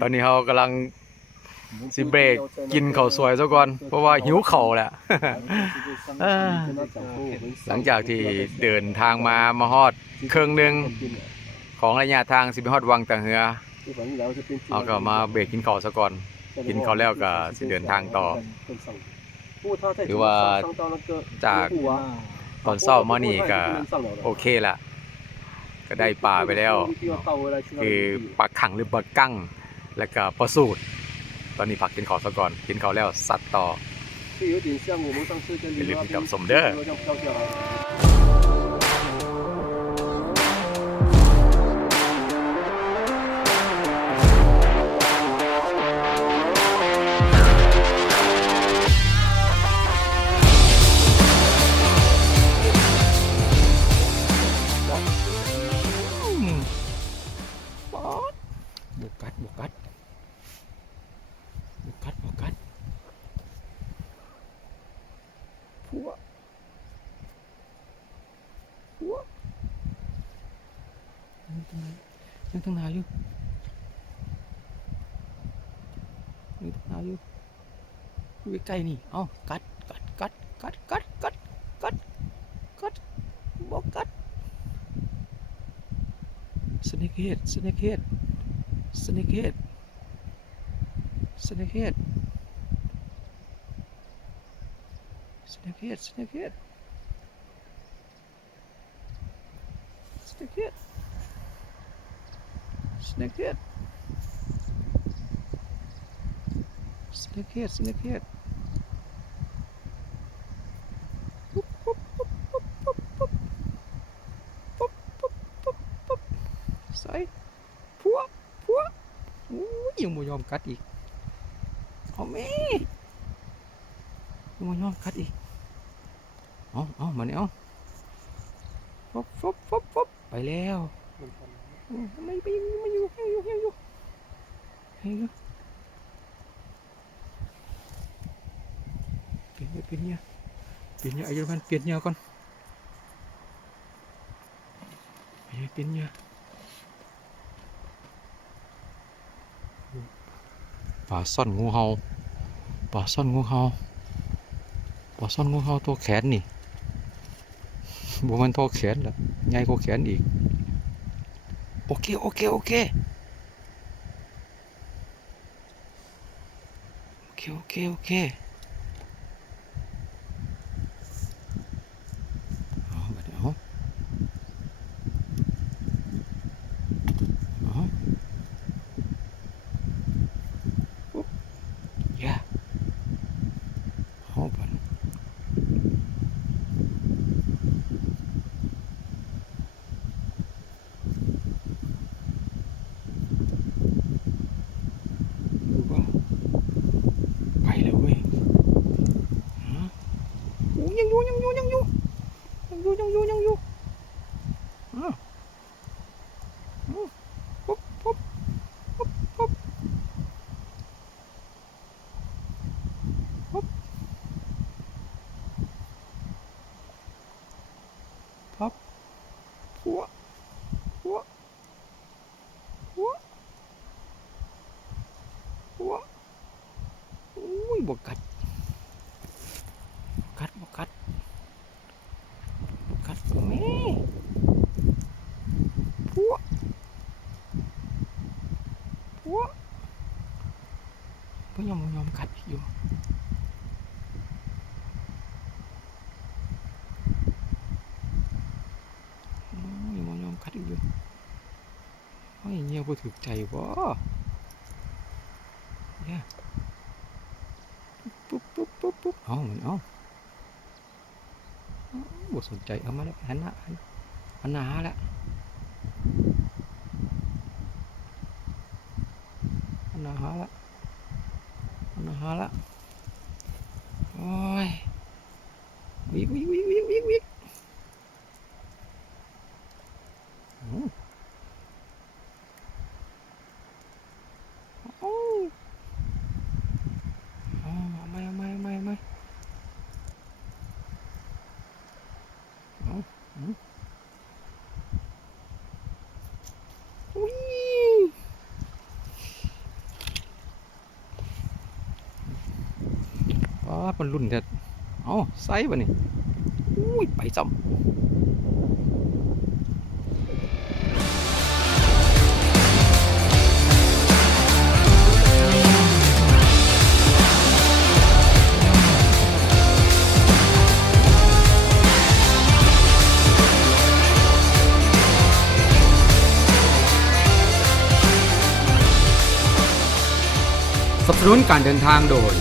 ตอนนี้เรากำลังสิเบรกกินเข้าสวยซะก่อน เพราะว่าหิวเข่าแหละหลังจากที่เดินทางมามาฮอด เครื่องหนึ่ง ของระยะทางสิบฮอดวังตะเหือเอาก็มาเบรกกินเข้าซะก่อน กินเข้าแล้วก็สิเดินทางต่อหรือว่าจาก ตอนเศร้ามานี่ก็โอเคละ ก็ได้ปลาไปแล้ว คือปลาขังหรือปลากั้ง แล้วก็ปลาสูตร ตอนนี้พักกินข้าวซะก่อน กินข้าวแล้วสัตว์ต่ออย่าลืมติดตามชมเด้อ ยังถึงหาอยู่ยังถึงหาอยู่อยู่ใกล้นี่ เอ้ากัด กัด กัด กัด กัด กัด กัด กัดบอกกัดสเนคเฮดสเนคเฮดสเนคเฮดสเนคเฮดสเนคเฮดสเนคเฮดสเนคเฮด whoop, whoop, whoop. ใส่พัวพัวอู้ยังไม่ยอมกัดอีกเอาแม่ยังไม่ยอมกัดอีกเอาเอามาเนี่ยเอาฟบฟบฟบฟบไปแล้ว ไม่ไปไม่อยู่ไม่อยู่ไม่อยู่ไม่อยู่เปลี่ยนเปลี่ยนเนี่ยเปลี่ยนเนี่ยอายุมันเปลี่ยนเนี่ยก่อนเปลี่ยนเปลี่ยนเนี่ยปลาซ่อนงูเห่าปลาซ่อนงูเห่าปลาซ่อนงูเห่าตัวแขนนี่บวมันตัวแขนละใหญ่กว่าแขนอีก โอเค โอเค โอเค โอเค โอเค โอเคเอาบัดนี้เอาเอา Yeah. Open. Wow. ไปแล้วเว้ยฮะโอ้ ยังอยู่ยังอยู่ยังอยู่ยังอยู่ยังอยู่ยังอยู่อ้าวอ้าวปุ๊บปุ๊บปุ๊บปุ๊บพับหัวหัวหัวหัวอุ้ยบกกัดบกัดบกัดบกัดแม่หัวหัวพ่ยอมบ่ย อยู่โอ้ยมอยอมคัดอีกอยู่โอ้ยเงียบบ่ถึกใจบ่เนี่ยปุ๊บปุ๊บปุ๊บปุ๊บเอามันเอาเอาบ่สนใจเอามาแล้วหันหน้าหันหนหน้าหล้วหันหน้าหาแล้วหันหน้าหาแล้วโอ้ยวิกวิกวิกวิกวิกวิก อืมโอ้เอาเอาไม่เอาไม่เอาไม่เอาไม่เอาอืม มันรุ่นแต่เอ้าไซส์บ่นี่อุ้ยไปซ้ำสนับสนุนการเดินทางโดย